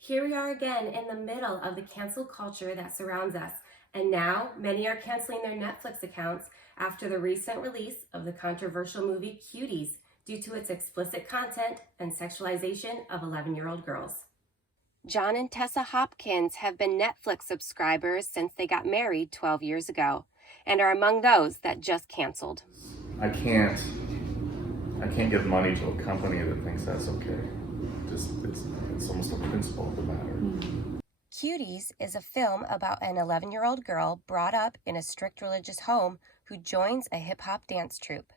Here we are again in the middle of the cancel culture that surrounds us, and now many are canceling their Netflix accounts after the recent release of the controversial movie Cuties due to its explicit content and sexualization of 11-year-old girls. John and Tessa Hopkins have been Netflix subscribers since they got married 12 years ago and are among those that just canceled. I can't give money to a company that thinks that's okay. It's almost a principle of the matter. Cuties is a film about an 11-year-old girl brought up in a strict religious home who joins a hip-hop dance troupe.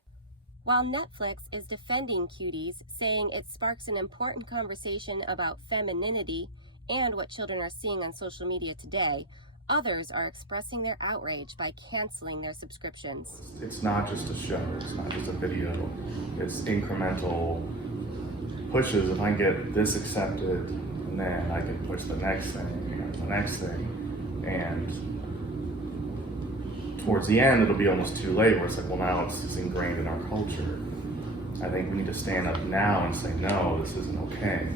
While Netflix is defending Cuties, saying it sparks an important conversation about femininity and what children are seeing on social media today, others are expressing their outrage by canceling their subscriptions. It's not just a show, it's not just a video, it's incremental pushes. If I can get this accepted, and then I can push the next thing, and the next thing, and towards the end it'll be almost too late where it's like, well, now it's ingrained in our culture. I think we need to stand up now and say, no, this isn't okay.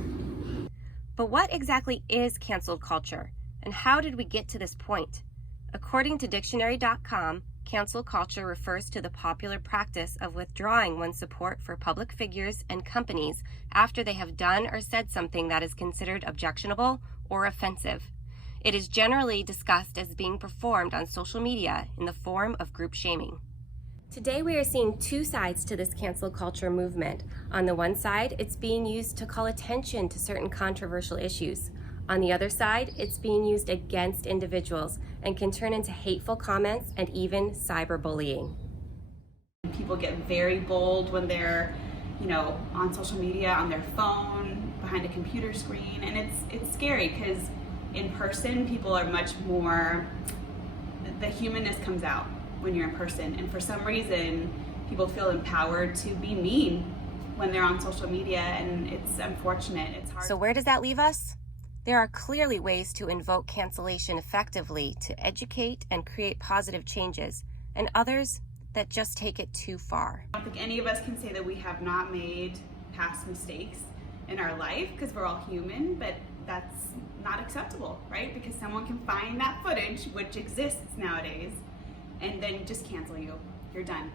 But what exactly is canceled culture, and how did we get to this point? According to dictionary.com, cancel culture refers to the popular practice of withdrawing one's support for public figures and companies after they have done or said something that is considered objectionable or offensive. It is generally discussed as being performed on social media in the form of group shaming. Today we are seeing two sides to this cancel culture movement. On the one side, it's being used to call attention to certain controversial issues. On the other side, it's being used against individuals and can turn into hateful comments and even cyberbullying. People get very bold when they're, on social media, on their phone, behind a computer screen, and it's scary because in person people are much more, the humanness comes out when you're in person, and for some reason people feel empowered to be mean when they're on social media, and it's unfortunate. It's hard. So where does that leave us? There are clearly ways to invoke cancellation effectively to educate and create positive changes, and others that just take it too far. I don't think any of us can say that we have not made past mistakes in our life, because we're all human, but that's not acceptable, right? Because someone can find that footage, which exists nowadays, and then just cancel you. You're done.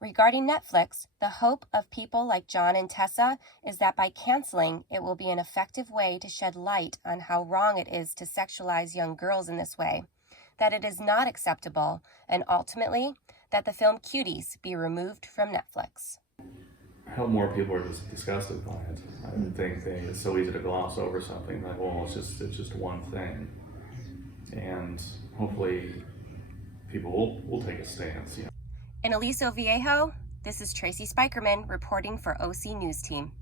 Regarding Netflix, the hope of people like John and Tessa is that by canceling, it will be an effective way to shed light on how wrong it is to sexualize young girls in this way, that it is not acceptable, and ultimately, that the film Cuties be removed from Netflix. I hope more people are just disgusted by it. I think it's so easy to gloss over something like, well, it's just one thing. And hopefully people will take a stance, In Aliso Viejo, this is Tracy Spykerman reporting for OC News Team.